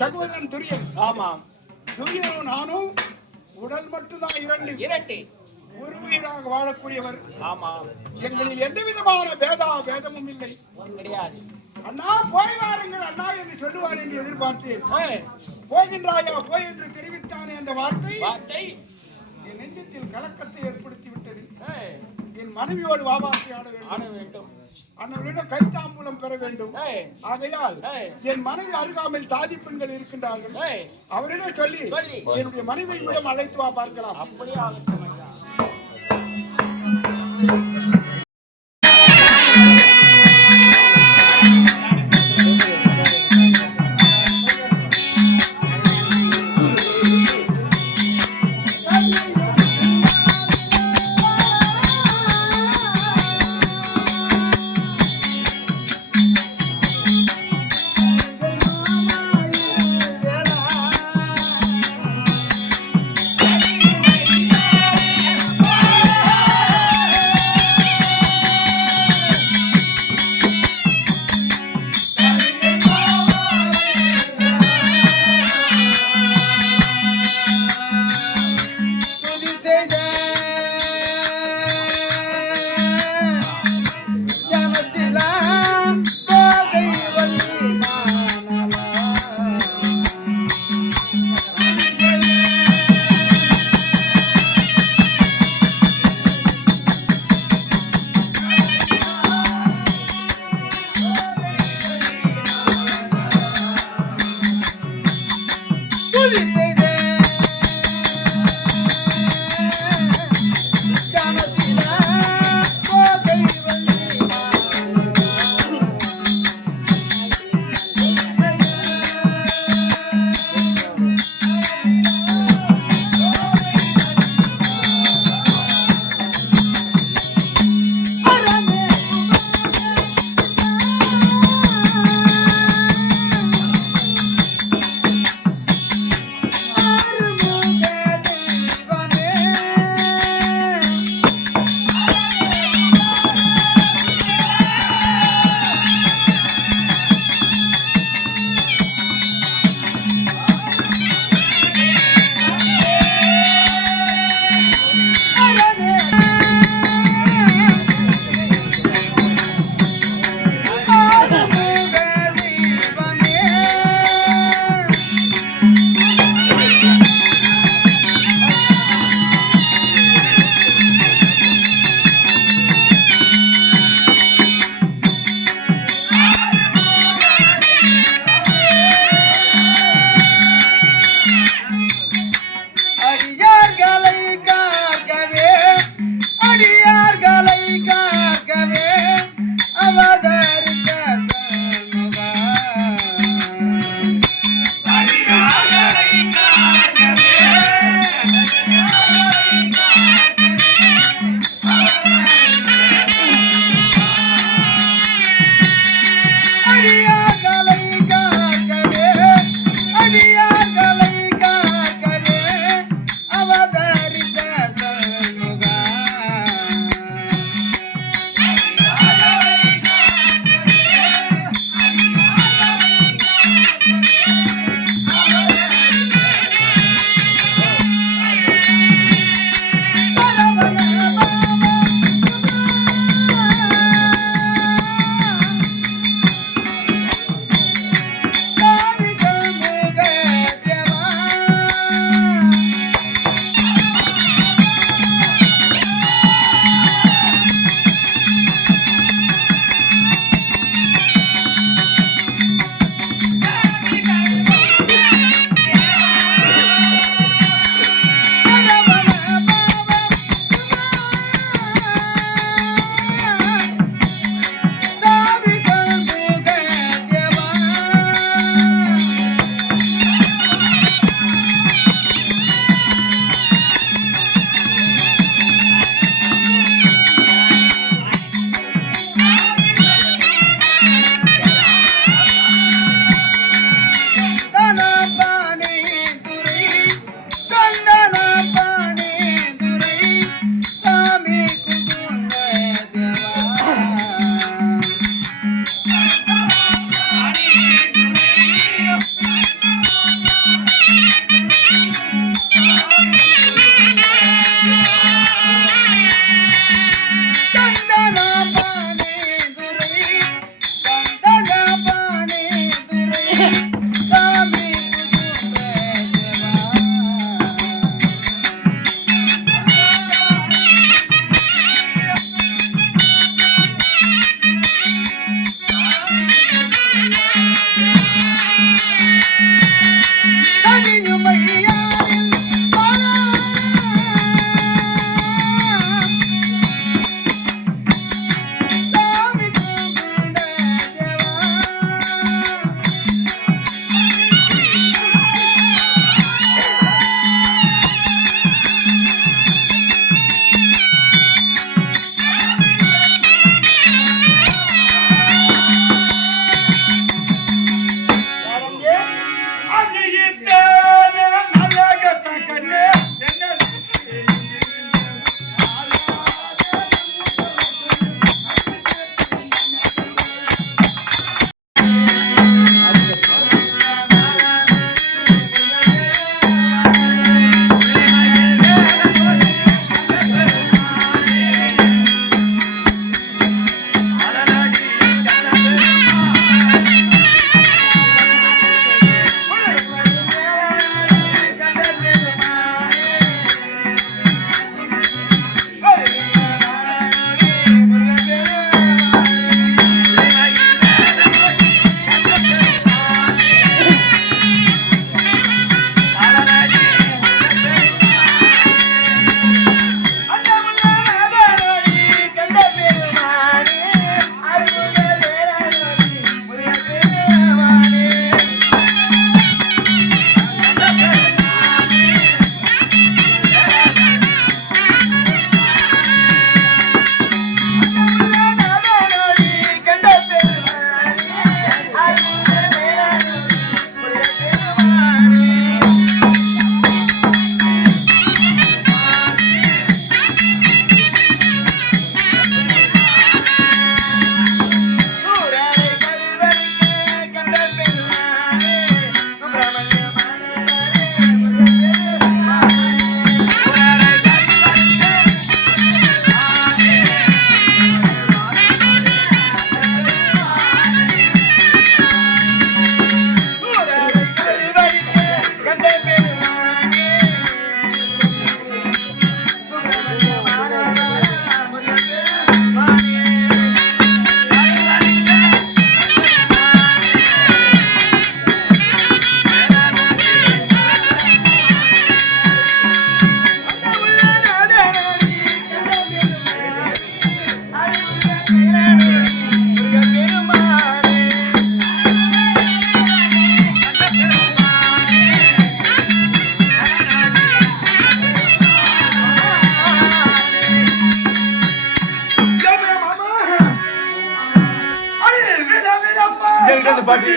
சகோதரன் துரியன். ஆமாம், துரியனும் நானும் உடல் மட்டும்தான் இரண்டு ஒரு உயிராக வாழக்கூடியவர். ஆமாம், எங்களில் எந்த விதமான பேதமும் இல்லை, கிடையாது. அண்ணா போய் வாருங்கள் அண்ணா என்று சொல்லுவார் என்று எதிர்பார்த்தேன். போகின்றாயா போய் என்று தெரிவித்தானே அந்த வார்த்தை என் நெஞ்சத்தில் கலக்கத்தை ஏற்படுத்தி விட்டது. என் மனைவியோடு வாபாசி ஆட வேண்டும், அண்ணவரிடம் கைத்தாம்பூலம் பெற வேண்டும். ஆகையால் என் மனைவி அருகாமையில் தாதி பெண்கள் இருக்கின்றார்கள், அவரிடம் சொல்லி என்னுடைய மனைவியிடம் அழைத்து வா பார்க்கலாம். அப்படியே பாட்டி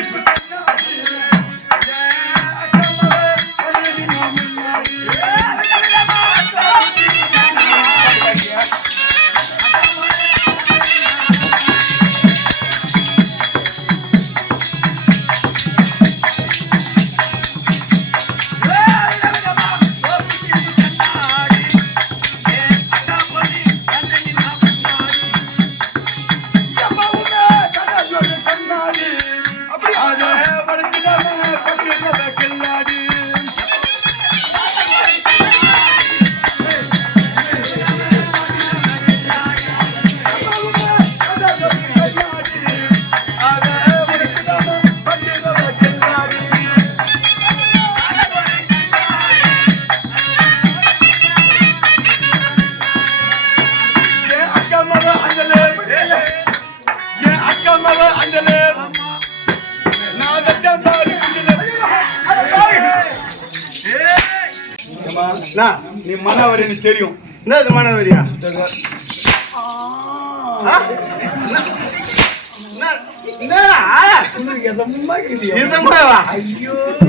நீ மனவரி எனக்கு தெரியும். என்ன மனவரியா?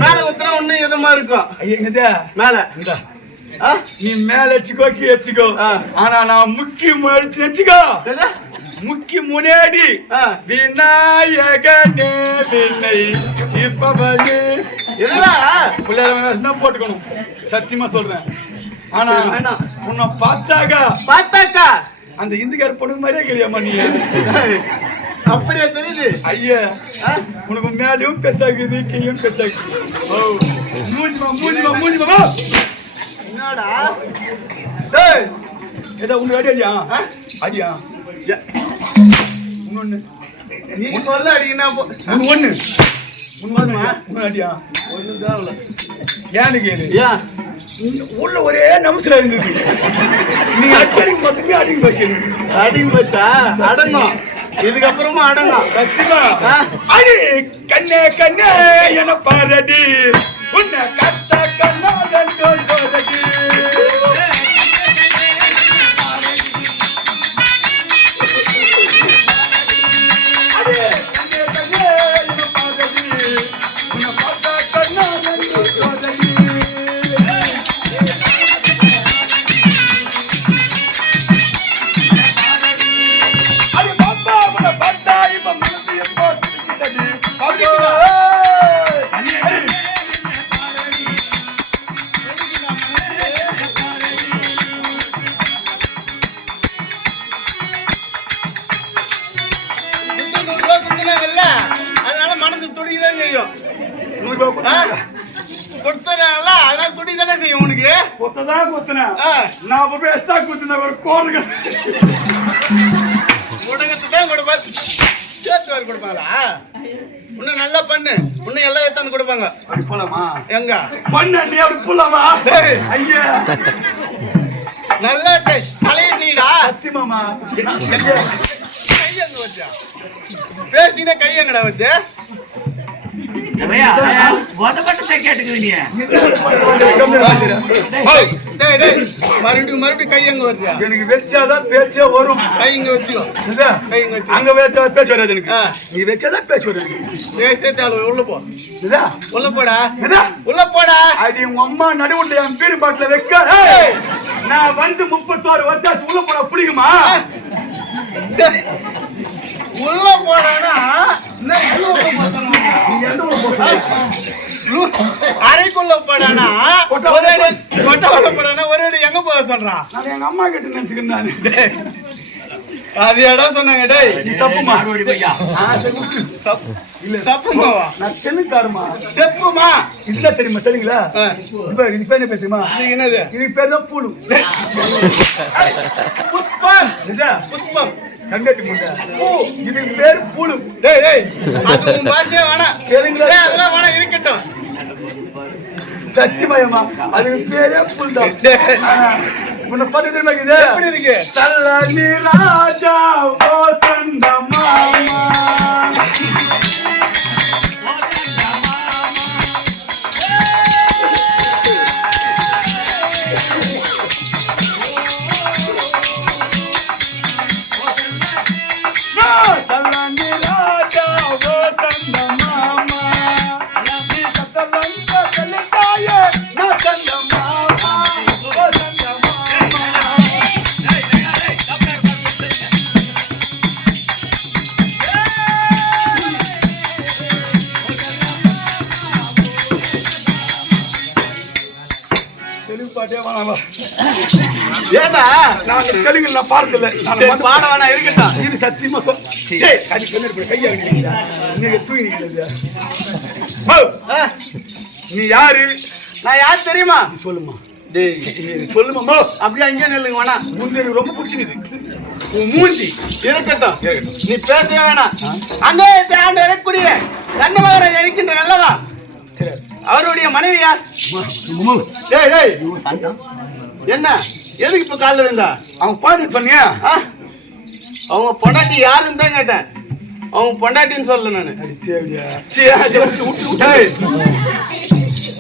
மேல ஊத்துனா ஒண்ணு எதமா இருக்கும். மேல நீ மேல வச்சுக்கோ கீழே வச்சுக்கோ. ஆனா நான் முக்கி முயற்சி வச்சுக்கோ. முக்கி முன்னாடி விநாயகனே வினை இப்பவனே பிள்ளையார போட்டுக்கணும். சத்தியமா சொல்றேன். ஆனா உன்னை பார்த்தாக்கா அந்த இந்துக்கார பொண்ணு மாதிரியே கிடையாமா நீ. அப்படியே தெரியுது. ஐயா உனக்கு மேலையும் பெருசாகுது கீழும் பெருசாகுது. மூஞ்சிமா என்னடா ஏதோ உங்க அடியா அடியா இன்னொன்னு நீ சொல்ல அடினா ஒண்ணு ஒண்ணு அடியா ஒண்ணுதான் ஏன்னு கேளு. உள்ள ஒரே நம்சல இருந்தது. நீ அடிங்க மட்டுமே அடிங்க போச்சு. அடிங்க போச்சா அடங்கும். இதுக்கப்புறமா அடங்கும். சத்தியமா அடி கண்ணே கண்ணே என பாரடி உன்னை கத்த கண்ணா சொல்றடி. அதனால மனசு துடிக்குதான் செய்யும். கொடுத்தனால அதனால துடிதானே செய்யும். உனக்கு கொத்ததான் கொத்தனா நான் பெஸ்டா குத்துன ஒரு கோடுங்க உடகத்தை தான் கொடுப்பாரு. சேர்த்து வர கொடுப்பாங்களா? இன்னும் நல்லா பண்ணு. இன்னும் எல்லாம் எடுத்தாந்து கொடுப்பாங்க. அப்படி போலாமா? எங்க பண்ண நீ அப்படி போலாமா? ஐயா நல்லா தலையை நீடா. சத்தியமாமா கையங்க வச்சா பேசினா கையங்கடா வந்து மறுபடியும் கையங்க வருது. எனக்கு வச்சாதான் பேச்சே வரும். கைங்க வச்சுக்கோ. அங்க வச்சா பேச வராது எனக்கு. நீ வச்சாதான் பேச வராது. பேச உள்ள போ. உள்ள போடா. உள்ள போடா. அடி உங்க அம்மா நடுவுல என் பீர் பாட்டில வைக்க. நான் வந்து 31 வருஷம் உள்ள போட பிடிக்குமா? உள்ள போடானா அறைக்குள்ள போடானா கொட்டை போடானா ஒரு அடி எங்க போக சொல்றான். எங்க அம்மா கிட்ட நினைச்சுக்கிறேன். அது இடம் சொன்னாங்க. டேய் நீ சப்புமா சப்புமா நான் தெலுங்காருமா செப்புமா இல்ல தெரியுமா? தெரியுங்களா? இது பேர் என்ன தெரியுமா? என்னது? இது பேர் தான் பூலு. புஷ்பம். புஷ்பம் கங்கட்டி முண்டை. இது பேர் பூலு. டேய் டேய் அது உன் பாஷையே வேணாம். தெலுங்குல அதெல்லாம் வேணாம் இருக்கட்டும். சத்தியமாயமா அது பேரே பூல் தான். உன்னை பார்த்து தெரியுமா? இது எப்படி இருக்கு? சல்லி ராஜா வசந்த மாமா சல்லி ராஜா வசந்த மாமா ஏண்டா நான் தெலுங்கு நான் பார்த்ததில்ல. நான் பாட வேணா இருக்கட்டும். இது சத்தியமா கையா நீங்க தூங்கி நிக்கிறது. நீ யாரு? நான் யார் தெரியுமா? சொல்லுமா. சொல்லுமா. அப்படியே அங்கேயே நில்லுங்க வேணா. முந்தைய எனக்கு ரொம்ப பிடிச்சிருக்குது உன் மூஞ்சி. இருக்கட்டும். நீ பேசவே வேணாம். அங்கே ஆண்டு இருக்கக்கூடிய கண்ணமகரை இருக்கின்ற நல்லவா அவருடைய மனைவி யார்? என்ன எதுக்கு இப்ப காலில் விழுந்தா? அவன் பாட்டு சொன்னியா? அவங்க பொண்டாட்டி யாருன்னு தான் கேட்டேன். அவங்க பொண்டாட்டின்னு சொல்ல நானு.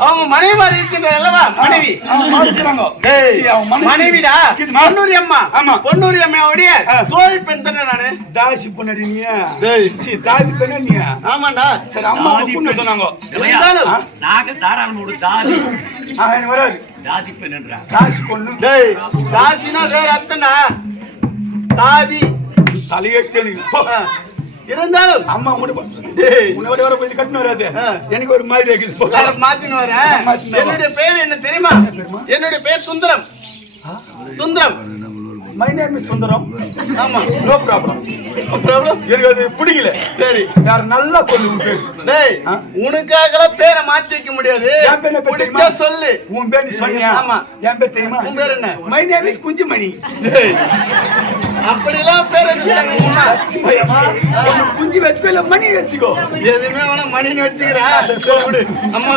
அவங்க மனைவி மாதிரி இருக்கின்ற அல்லவா மனைவி. மனைவிடா பொன்னூரி அம்மா. ஆமா பொன்னூரி அம்மாவுடைய தோழி பெண் தானே நானு. தாசி பொண்ணாடி நீயா? தாதி பெண்ணா நீயா? ஆமாண்டா. சரி அம்மா பொண்ணு சொன்னாங்க. வராது தாதி பெண்ன்றா. தாசி பொண்ணு. தாசினா வேற அர்த்தம்டா. தாதி தலையெழுத்து இருந்தாலும் அம்மா உன்னோட வர போய் கட்டின வராது. எனக்கு ஒரு மாதிரி இருக்குது. மாத்தின்னு வரேன். என்னுடைய பேர் என்ன தெரியுமா? என்னுடைய பேர் Sundaram. Sundaram. My name is Sundaram. ஆமா நோ ப்ராப்ளம். எனக்கு அது பிடிக்கல. சரி வேற நல்லா சொல்லு உன் பேர். டேய் உனக்காக பேரை மாத்தி வைக்க முடியாது. என் பேர் பிடிச்சா சொல்லு. உன் பேர் நீ சொன்னியா? ஆமா என் பேர் தெரியுமா? உன் பேர் என்ன? My name is Kunjumani. அப்படிலாம் பேர் வச்சுட்டாங்க. குஞ்சு வச்சுக்கோ இல்ல மணி வச்சுக்கோ. எதுவுமே வேணா மணின்னு வச்சுக்கிறா. அம்மா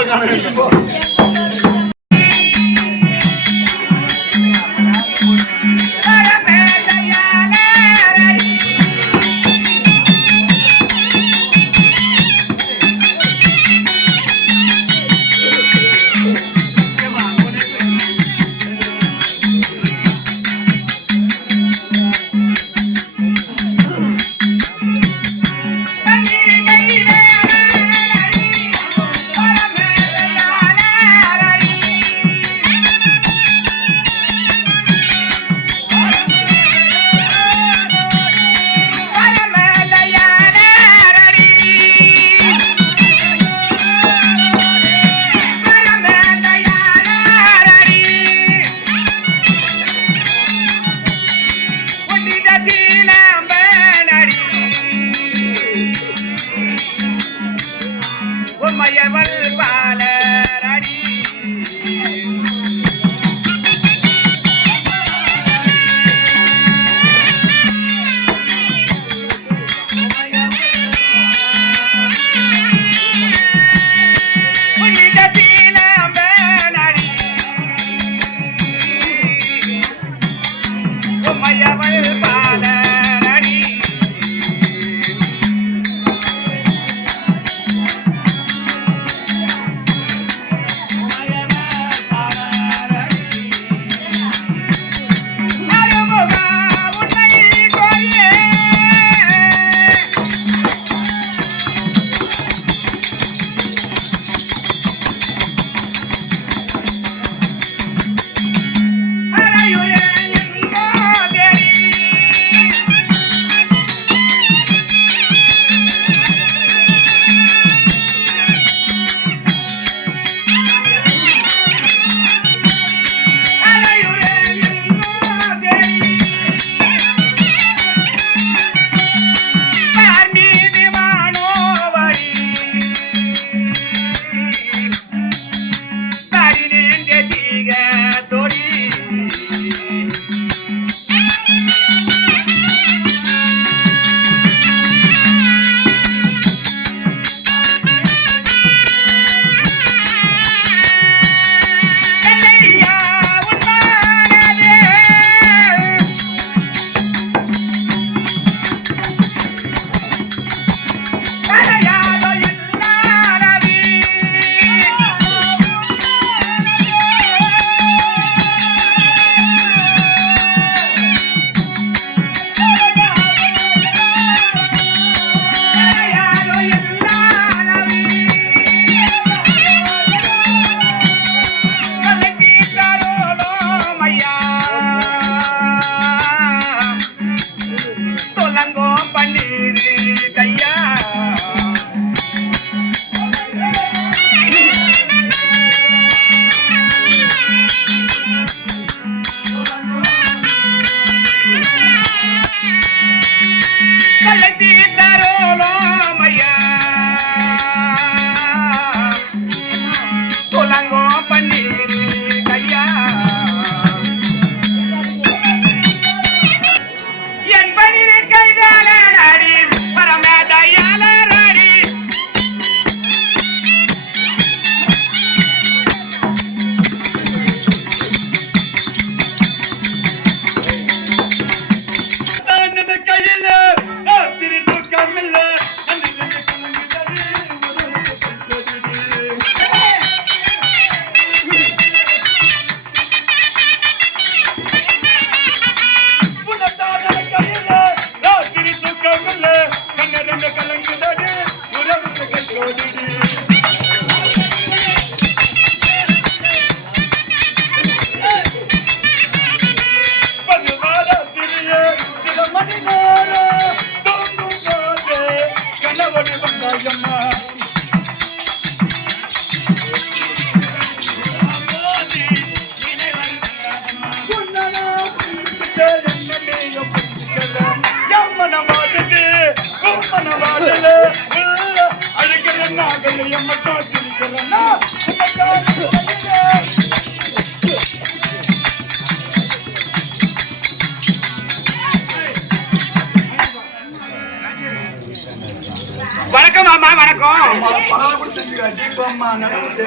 இருக்கும் பரவாயில்ல கூட செஞ்சுக்கா தீபம்மா நடந்து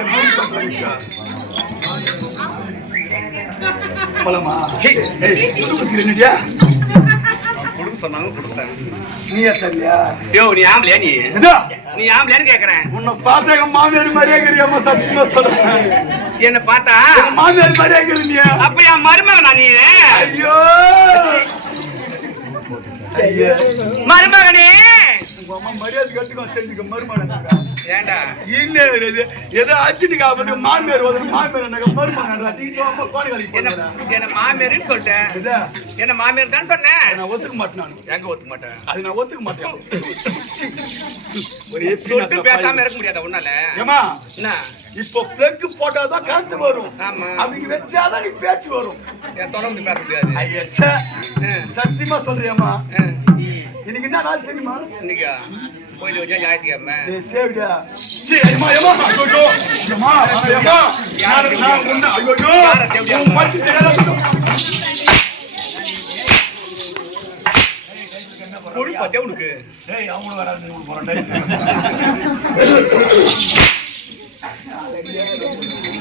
போலமா என்னடியா கொடுக்க சொன்னாங்க கொடுத்தேன். நீயா சரியா யோ நீ ஆம்பளையா நீ இதோ நீ ஆம்பளையான்னு கேக்குறேன். உன்னை பார்த்தா எங்க மாமியார் மாதிரியே இருக்கிறியம்மா சத்தியமா சொல்றேன் என்ன பார்த்தா எங்க மாமியார் மாதிரியே இருக்கிறியா அப்ப என் மருமகனா நீ? ஐயோ ஐயோ மருமகனே உங்க அம்மா மரியாதை கட்டுக்கோ தெரிஞ்சுக்க மருமகன் ஏண்டா இல்ல ஏதோ அச்சுட்டு காப்பதுக்கு மாமியார் வந்து மாமியார் எனக்கு மருமகன் தீபம்மா கோடி என்ன மாமியாருன்னு சொல்லிட்டேன். என்ன மாமியார் தான் சொன்னேன். நான் ஒத்துக்க மாட்டேன் நான் எங்க ஒத்துக்க மாட்டேன். அது நான் ஒத்துக்க மாட்டேன் ஒரு தொட்டு பேசாம இருக்க முடியாதா உன்னால? ஏமா என்ன இப்போ பிளக் போட்டாதான் கரெக்ட் வரும். ஆமா. அவங்க வச்சாதான் நீ பேச்சு வரும். என் தொடர்ந்து பேச முடியாது. ஐயச்சே சத்தியமா சொல்றியம்மா இன்னைக்கு என்ன நாள் தெரியுமா? இன்னைக்கு கோயில் வச்சா ஞாயிற்றுக்கிழமை. தேவையா சரி ஐயம்மா ஐயம்மா ஐயோ ஐயம்மா ஐயம்மா யாரு நான் முன்ன ஐயோ பட்டு கொழுப்பா தேவனுக்கு. ஏய் அவங்களும் வராது இவங்க போறேன்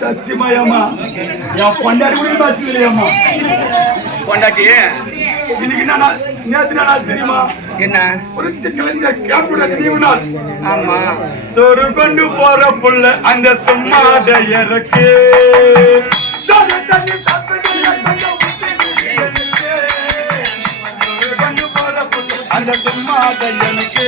சத்தியமா ஏமா என் பொண்டாடி கூட பேசு இல்லையம்மா கொண்டாட்டி இன்னைக்கு என்ன நாள் நேற்று நாள் தெரியுமா? என்ன புரிஞ்சு கிளஞ்ச கேப்புட நினைவு நாள். ஆமா சொரு கொண்டு போற புள்ள அந்த சும்மாட இறக்கு கொண்டு போற புள்ள அந்த சும்மாட எனக்கு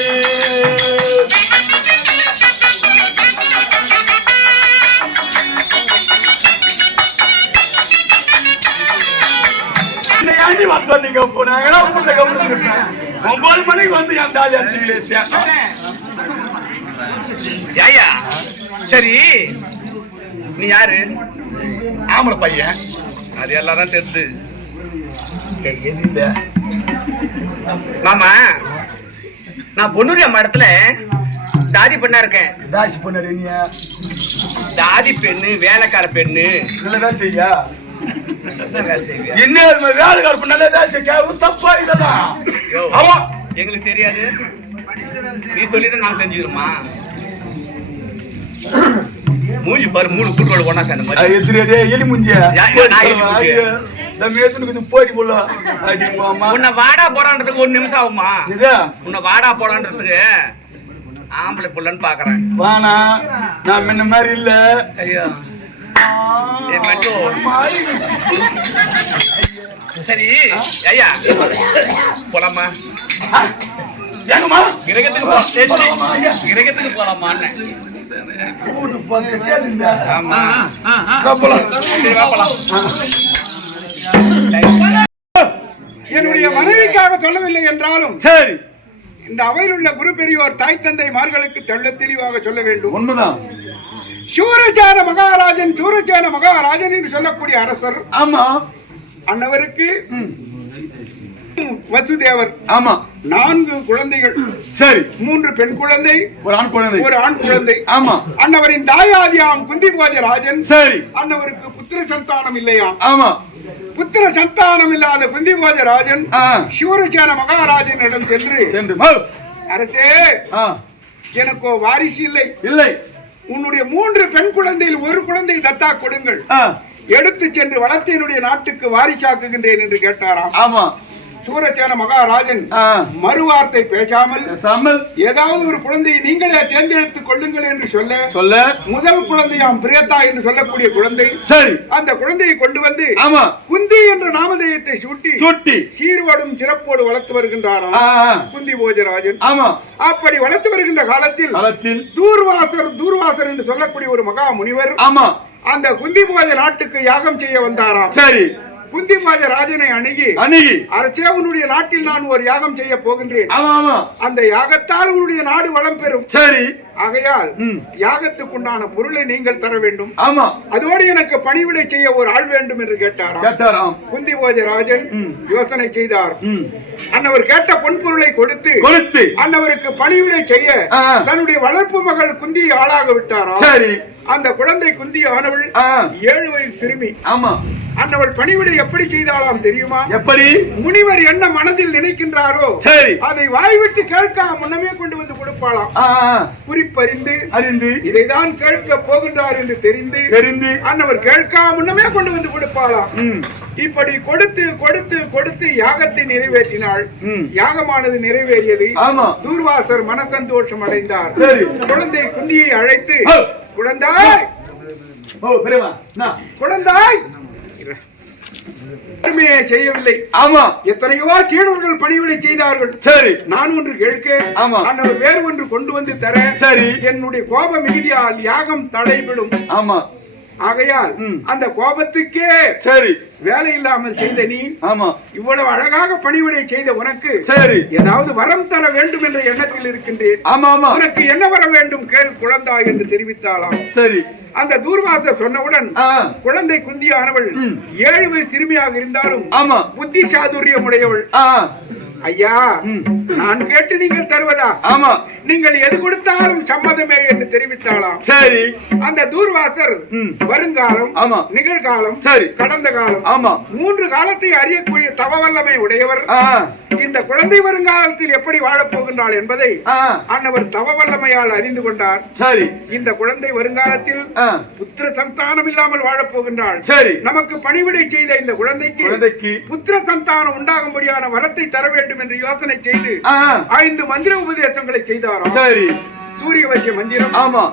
சொன்னீங்க போனாங்க 9 மணிக்கு வந்து என் தாலி அடிச்சுங்களே. ஐயா சரி நீ யாரு? ஆம்பளை பையன் அது எல்லாரும் தெரிந்து. மாமா நான் பொன்னூரி அம்மா இடத்துல தாதி பெண்ணா இருக்கேன். தாசி பண்ண தாதி பெண்ணு வேலைக்கார பெண்ணு நல்லதான் செய்யா என்ன வேலைக்கார பண்ணாலே தாசி தப்பா இல்லதான் ஆமா எங்களுக்கு தெரியாது. நீ சொல்லிதான் நாங்க தெரிஞ்சுக்கிறோமா? மூஞ்சி பாரு 3 கூட்டோட ஒண்ணா சேர்ந்த மாதிரி. எத்தனை எலி முஞ்சியா போட்டி போல உன்னை வாடா போடான்றதுக்கு 1 நிமிஷம் ஆகுமா? உன்னை வாடா போடான்றதுக்கு ஆம்பளை புள்ளன்னு பாக்குறேன். வானா நான் முன்ன மாதிரி இல்ல. ஐயோ சரி ஐயா போலாமா? ஏங்கம்மா கிரகத்துக்கு போலாமா? ஆமா என்னுடைய மனைவிக்காக சொல்லவில்லை என்றாலும் சரி இந்த அவையில் உள்ள குரு பெரியோர் தாய் தந்தை மார்களுக்கு தெள்ள தெளிவாக சொல்ல வேண்டும். உண்மைதான். சூரஜான மகாராஜன் என்று சொல்லக்கூடிய அரசர் ஆமா அன்னவருக்கு வசுதேவர் ஆமா 4 குழந்தைகள். சரி 3 பெண் குழந்தை ஒரு ஆண் குழந்தை ஆமா. அன்னவரின் தாயாதியாம் குந்தி போஜராஜன். சரி அன்னவருக்கு புத்திர சந்தானம் இல்லையா? ஆமா. புத்திர சந்தானம் இல்லாத குந்தி போஜராஜன் சூரஜான மகாராஜனிடம் சென்று அரசே எனக்கு வாரிசு இல்லை. உன்னுடைய 3 பெண் குழந்தையில் 1 குழந்தை தத்தா கொடுங்கள். எடுத்து சென்று வளர்த்து என்னுடைய நாட்டுக்கு வாரிசாக்குகின்றேன் என்று கேட்டாராம். ஆமா. சூரசேன மகாராஜன் மறுவார்த்தை பேசாமல் ஏதாவது ஒரு குழந்தையை நீங்களே தேர்ந்தெடுத்துக் கொள்ளுங்கள் என்று சொல்ல முதல் குழந்தையாம் பிரியத்தா என்று சொல்லக்கூடிய குழந்தை அந்த குழந்தையை கொண்டு வந்து குந்தி என்ற நாமதேயத்தை சூட்டி சீரோடும் சிறப்போடு வளர்த்து வருகின்றாராம் குந்தி போஜராஜன். அப்படி வளர்த்து வருகின்ற காலத்தில் தூர்வாசர் என்று சொல்லக்கூடிய ஒரு மகா முனிவர் அந்த குந்தி போஜ நாட்டுக்கு யாகம் செய்ய வந்தாராம். சரி. குந்தி போஜராஜனை அணுகி அரசே உன்னுடைய நாட்டில் நான் ஒரு யாகம் செய்ய போகின்றேன். அந்த யாகத்தால் உன்னுடைய நாடு வளம் பெறும். சரி. ஆகையால் யாகத்துக்குண்டான பொருளை நீங்கள் தர வேண்டும். அதோடு எனக்கு பணிவிடை செய்ய ஒரு ஆள் வேண்டும் என்று கேட்டாராம். குந்தி போஜராஜன் யோசனை செய்தார். அன்னவர் கேட்ட பொன் பொருளை கொடுத்து அன்னவருக்கு பணிவிடை செய்ய தன்னுடைய வளர்ப்பு மகள் குந்தியை ஆளாக விட்டாராம். சரி. அந்த குழந்தை குந்தி ஆனவள் 7 வயது சிறுமி. ஆமா. அந்தவள் பணிவிடை எப்படி செய்தாலாம் தெரியுமா? எப்படி? முனிவர் என்ன மனதில் நினைக்கின்றாரோ சரி அதை வாய்விட்டு கேட்காம முன்னமே கொண்டு வந்து கொடுப்பாளாம். குறிப்பறிந்து இதைதான் கேட்க போகின்றார் என்று தெரிந்து அந்தவர் கேட்காம முன்னமே கொண்டு வந்து கொடுப்பாளாம். இப்படி கொடுத்து கொடுத்து கொடுத்து யாகத்தை நிறைவேற்றினாள். யாகமானது நிறைவேறியது. தூர்வாசர் மனசந்தோஷம் அடைந்தார். குழந்தை குந்தியை அழைத்து, குழந்தாய் குழந்தாய் செய்யவில்லை. ஆமா, எத்தனையோ சீடர்கள் பணிவிடை செய்தார்கள். சரி, நான் ஒன்று கேட்க, அன்னவர் வேறு ஒன்று கொண்டு வந்து தர, சரி, என்னுடைய கோப மிகுதியால் யாகம் தடைபடும். ஆமா, ஆகையால் அந்த கோபத்துக்கே சரி வேலை இல்லாமல் செய்த நீ, ஆமா, இவ்வளவு அழகாக பணிவிடை செய்த உனக்கு சரி ஏதாவது வரம் தர வேண்டும் என்ற எண்ணத்தில் இருக்கின்றேன். ஆமா ஆமா, உனக்கு என்ன வர வேண்டும் கேள் குழந்தாய் என்று தெரிவித்தாளாம். சரி, அந்த தூர்வாசர் சொன்னவுடன் குழந்தை குந்தியானவள் 7 வயது சிறுமியாக இருந்தாலும் ஆமா புத்தி சாதுரியம் உடையவள். ஐயா, நான் கேட்டு நீங்கள் தருவதா? ஆமா, நீங்கள் எது கொடுத்தாலும் சம்மதமே என்று தெரிவித்தாளாம். சரி, அந்த தூர்வாசர் வருங்காலம், ஆமா, நிகழ்காலம், சரி, கடந்த காலம், ஆமா, 3 காலத்தை அறியக்கூடிய தவ வல்லமை உடையவர். இந்த குழந்தை வருங்காலத்தில் எப்படி வாழப் போகின்றாள் என்பதை அன்னவர் தவ வல்லமையால் அறிந்து கொண்டார். சரி, இந்த குழந்தை வருங்காலத்தில் புத்திர சந்தானம் இல்லாமல் வாழப் போகின்றாள். சரி, நமக்கு பணிவிடை செய்த இந்த குழந்தைக்கு புத்திர சந்தானம் உண்டாகும்படியான வரத்தை தர வேண்டும் என்று யோசனை செய்து 5 மந்திர உபதேசங்களை செய்தாராம். சரி, சூரிய வசிய மந்திரம், ஆமா,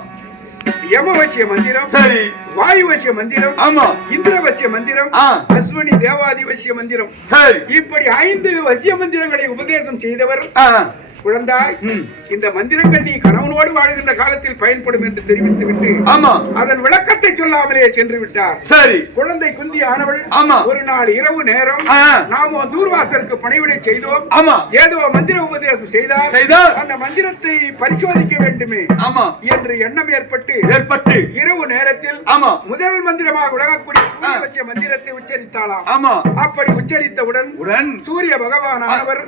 யம வசிய மந்திரம், சரி, வாயு வசிய மந்திரம், ஆமா, இந்திர வசிய மந்திரம், அஸ்வினி தேவாதி வசிய மந்திரம். சரி, இப்படி 5 வசிய மந்திரங்களை உபதேசம் செய்தவர். குழந்தாய், இந்த மந்திரங்கள் நீ கணவனோடு வாழ்கின்ற காலத்தில் பயன்படும் என்று தெரிவித்து விட்டு அதன் விளக்கத்தை சொல்லாமலே சென்று விட்டார். சரி, குழந்தை குந்தி ஆனவள் ஒரு நாள் இரவு நேரம் நாம தூர்வாசருக்கு பணிவிடை செய்தோம். ஏதோ மந்திர உபதேசம் செய்தார். அந்த மந்திரத்தை பரிசோதிக்க வேண்டுமே என்று எண்ணம் ஏற்பட்டு இரவு நேரத்தில் முதல் மந்திரமாக விளங்கக்கூடிய சூரிய வசிய மந்திரத்தை உச்சரித்தாளாம். அப்படி உச்சரித்தவுடன் சூரிய பகவான் ஆனவர்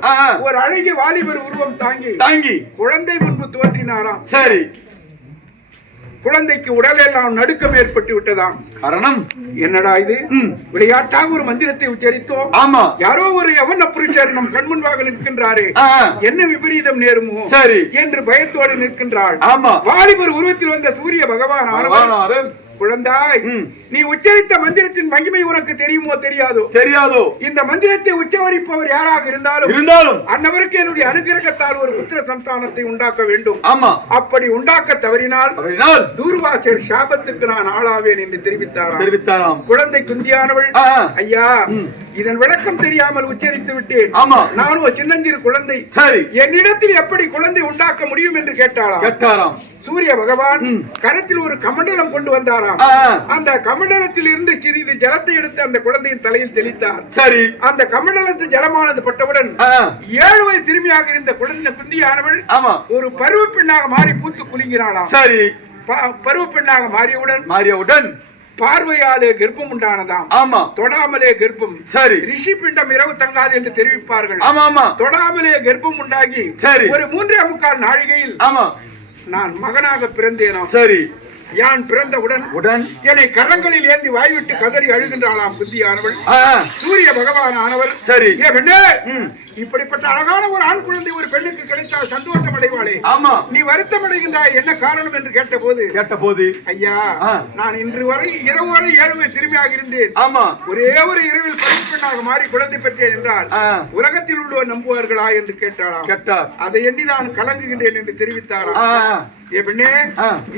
ஒரு அழகிய வாலிபர் உருவம் தாங்கி குழந்தை முன்பு தோன்றினாராம். சரி, குழந்தைக்கு உடலெல்லாம் நடுக்கம் ஏற்பட்டு விட்டதாம். காரணம் என்னடா இது? விளையாட்டாக ஒரு மந்திரத்தை உச்சரித்தோம். ஆமா, யாரோ ஒரு யவன புருஷர் நம் கண்முன்பாக நிற்கின்றாரே, என்ன விபரீதம் நேருமோ சரி என்று பயத்தோடு நிற்கின்றாள். ஆமா, வாலிபர் உருவத்தில் வந்த சூரிய பகவான் ஆனவர், குழந்தாய், நீ உச்சரித்த மந்திரத்தின் மகிமை உனக்கு தெரியுமோ தெரியாதோ? இந்த மந்திரத்தை உச்சரிப்பவர் யாராக இருந்தாலும் அன்னவருக்கு என்னுடைய அனுகிரகத்தால் ஒரு புத்திர சந்தானத்தை உண்டாக்க வேண்டும். ஆமா, அப்படி உண்டாக்க தவறினால் தூர்வாசர் சாபத்துக்கு நான் ஆளாவேன் என்று தெரிவித்தாராம். குழந்தை குந்தியானவள், ஐயா, இதன் விளக்கம் தெரியாமல் உச்சரித்து விட்டேன். நானும் சின்னஞ்சிறு குழந்தை, என்னிடத்தில் எப்படி குழந்தை உண்டாக்க முடியும் என்று கேட்டாராம். சூரிய பகவான் கரத்தில் ஒரு கமண்டலம் கொண்டு வந்தாராம். அந்த கமண்டலத்தில் இருந்து சிறிது ஜலத்தை எடுத்து அந்த குழந்தையின் தலையில் தெளித்தார். சரி, அந்த கமண்டலத்து ஜலமானது பட்டவுடன் 7 வயது சிறுமியாக இருந்த குழந்தை குந்தியானவள் ஒரு பருவ பெண்ணாக மாறி பூத்து குலுங்கினாளாம். சரி, பருவ பெண்ணாக மாறியவுடன் பார்வையாலே கர்ப்பம் உண்டானதாம். ஆமா, தொடாமலே கர்ப்பம். சரி, ரிஷி பிண்டம் இரவு தங்காது என்று தெரிவிப்பார்கள். ஆமா, தொடாமலே கர்ப்பம் உண்டாகி ஒரு 3.25 நாழிகையில் நான் மகனாக பிறந்தேனாம். சரி, யான் பிறந்தவுடன் என்னை கரங்களில் ஏந்தி வாய்விட்டு கதறி அழுகின்றாளாம் குந்தியானவள். சூரிய பகவான் ஆனவர், சரி, இப்படிப்பட்ட அழகான ஒரு ஆண் குழந்தை ஒரு பெண்ணுக்கு கிடைத்தால் சந்தோஷம் அடைவாளே, ஆமா, நீ வருத்தம் அடைகின்றாய், என்ன காரணம் என்று கேட்டபோது ஐயா, நான் இன்று வரை இரவு வரை 7 வயது சிறுமியாக இருந்தேன். ஆமா, ஒரே ஒரு இரவில் பெண்ணாக மாறி குழந்தை பெற்றேன் என்றால் உலகத்தில் உள்ளோர் நம்புவார்களா என்று கேட்டார். அதை எண்ணி நான் கலங்குகின்றேன் என்று தெரிவித்தாராம். பெண்ணே,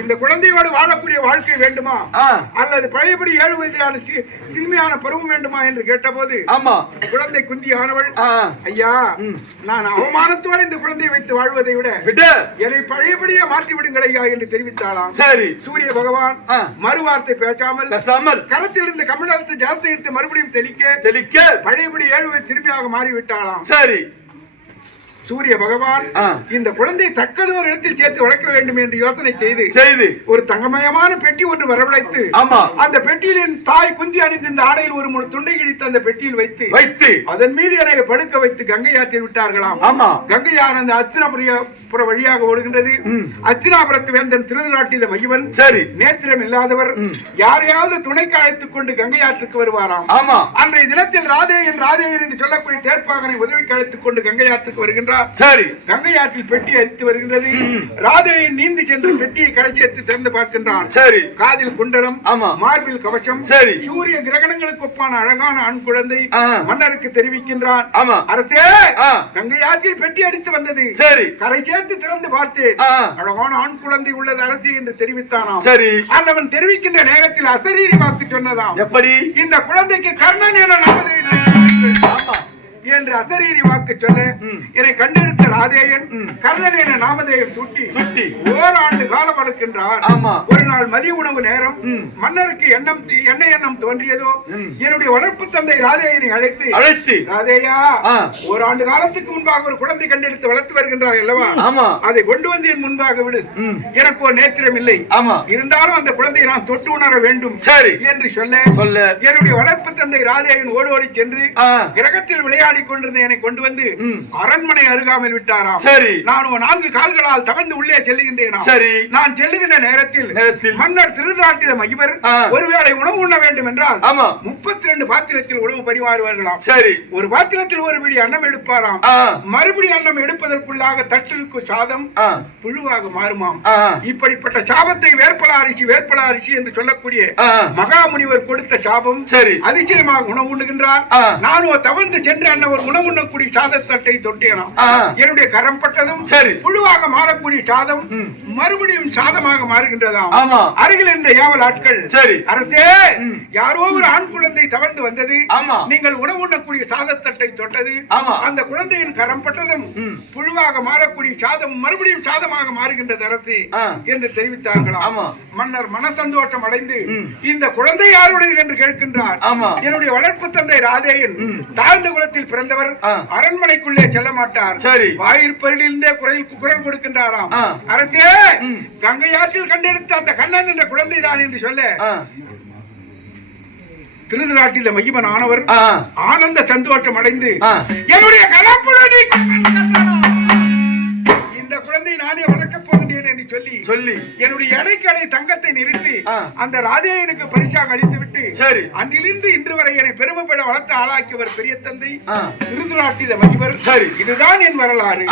இந்த குழந்தையோடு வாழக்கூடிய வாழ்க்கை வேண்டுமா அல்லது பழையபடி 7 வயதான சிறுமியான பருவம் வேண்டுமா என்று கேட்டபோது குழந்தை குந்தி ஆனவள், ஐயா, நான் அவமானத்தோடு இந்த குழந்தையை வைத்து வாழ்வதை விட என்னை பழையபடியே மாற்றி விடுங்கள் ஐயா என்று தெரிவித்தாளாம். சரி, சூரிய பகவான் மறுவார்த்தை பேசாமல் கரத்தில் இருந்த கமண்டலத்தை ஜலத்தை எடுத்து மறுபடியும் தெளிக்க பழையபடி 7 வயது சிறுமியாக மாறிவிட்டாளாம். சரி, சூரிய பகவான் இந்த குழந்தை தக்கது ஒரு இடத்தில் சேர்த்து வளர்க்க வேண்டும் என்று யோசனை செய்து ஒரு தங்கமயமான பெட்டி ஒன்று வரவழைத்து அந்த பெட்டியில் தாய் குந்தி அணிந்து இந்த ஆடையில் ஒரு முழு துண்டை கிழித்து அந்த பெட்டியில் வைத்து அதன் மீது என்னை படுக்க வைத்து கங்கை ஆற்றில் விட்டார்களாம். கங்கையார் அந்த அர்ச்சனாபுர வழியாக ஓடுகின்றது. அர்ச்சனாபுரத்து வேந்தன் திருநாட்டில மகிவன் நேத்திரம் இல்லாதவர் யாரையாவது துணைக்கு அழைத்துக் கொண்டு கங்கை ஆற்றுக்கு வருவாராம். அன்றைய தினத்தில் ராதேயன் என்று சொல்லக்கூடிய தேர்ப்பாகனை உதவிக்கு அழைத்துக் கொண்டு கங்கை ஆற்றுக்கு வருகின்றார். கங்கை ஆற்றில் பெட்டி அரித்து வருகின்றது. ராதேயன் நீந்தி சென்று பெட்டியை கரை சேர்த்து திறந்து பார்க்கின்றான். காதில் குண்டலம், மார்பில் கவசம், சூரிய கிரகணங்களுக்கு ஒப்பான அழகான ஆண் குழந்தை மன்னருக்கு தெரிவிக்கின்றான். அரசே, கங்கை ஆற்றில் பெட்டி அடித்து வந்தது, கரை சேர்த்து திறந்து பார்த்தேன், அழகான ஆண் குழந்தை உள்ளது அரசே என்று தெரிவித்தானாம். அவன் தெரிவிக்கின்ற நேரத்தில் அசரீரி வாக்கு சொன்னதாம். எப்படி? இந்த குழந்தைக்கு கர்ணன் என என்று அசரீரி வாக்கு சொல்ல என்னை கண்டெடுத்த ராதேயன் கர்ணன் என நாமதேயம் சுட்டி ஓராண்டு காலம் அடக்கின்றார். ஒரு நாள் மதிய உணவு நேரம் மன்னருக்கு என்ன எண்ணம் தோன்றியதோ என்னுடைய வளர்ப்பு தந்தை ராதேயனை அழைத்து ராதேயா, ஓராண்டு காலத்துக்கு முன்பாக ஒரு குழந்தை கண்டெடுத்து வளர்த்து வருகின்றார் அல்லவா, அதை கொண்டு வந்து என் முன்பாக விடு, எனக்கு ஒரு நேத்திரம் இல்லை, இருந்தாலும் அந்த குழந்தையை நான் தொட்டு உணர வேண்டும் என்று சொல்ல என்னுடைய வளர்ப்பு தந்தை ராதேயன் ஓடோடி சென்று கிரகத்தில் விளையாடி கொண்டிருந்த என்னை கொண்டு வந்து அரண்மனை அருகாமல் விட்டாராம். நான் 4 கால்களால் தவழ்ந்து உள்ளே செல்லுகின்றேன். நான் செல்லுகின்ற நேரத்தில் மன்னர் திருநாட்டில மகிவர் ஒருவேளை உணவு உண்ண வேண்டும் என்றால் 32 பாத்திரத்தில் உணவு பரிமாறுவார்களாம். ஒரு பாத்திரத்தில் ஒரு பிடி அன்னம் எடுப்பாராம். மறுபடி அன்னம் எடுப்பதற்குள்ளாக தட்டிற்கு சாதம் புழுவாக மாறுமாம். இப்படிப்பட்ட சாபத்தை வேற்பல அரிசி என்று சொல்லக்கூடிய மகாமுனிவர் கொடுத்த சாபம் அதிசயமாக உணவு உண்ணுகின்றார். நானோ தவழ்ந்து சென்று அன்ன ஒரு உணவு உண்ணக்கூடிய சாத தட்டை தொட்டேனாம். என்னுடைய கரம் பட்டதும் புழுவாக மாறக்கூடிய சாதம் மறுபடியும் சாதமாக மாறுகின்றதாம். அருகில் இருந்த ஏவல் ஆட்கள், அரசே, யாரோ ஒரு ஆண் குழந்தை தவழ்ந்து வந்தது, நீங்கள் உணவு உண்ணக்கூடிய சாத தட்டை தொட்டது, அந்த குழந்தையின் கரம் பட்டதும் புழுவாக மாறக்கூடிய சாதம் மறுபடியும் சாதமாக மாறுகின்றது அரசே என்று தெரிவித்தார்களாம். மன்னர் மனசந்தோஷம் அடைந்து இந்த குழந்தை யாருடையது என்று கேட்கின்றார். என்னுடைய வளர்ப்பு தந்தை ராதேயன் தாழ்ந்த குலத்தில் பிறந்தவர், அரண்மனைக்குள்ளே செல்ல மாட்டார், வாயிற்பரிலிருந்தே குரல் கொடுக்கின்றாராம். அரசே, கங்கை ஆற்றில் கண்டெடுத்த அந்த கண்ணன் என்ற குழந்தை தான் என்று சொல்ல திருநாட்டில மகிமன் ஆனவர் ஆனந்த சந்தோஷம் அடைந்து என்னுடைய கலாப்புலி இந்த குழந்தை நானே வளர்க்கப் போகின்றேன் என்று சொல்லி என்னுடைய எடைக்கடை தங்கத்தை நிறுத்தி அந்த ராதேயனுக்கு பரிசாக அளித்து விட்டு அன்றிலிருந்து இன்று வரை என்னை பெருமைப்பட வளர்த்து ஆளாக்கியவர் பெரிய தந்தை திருநாட்டில மகிவர். இதுதான் என் வரலாறு.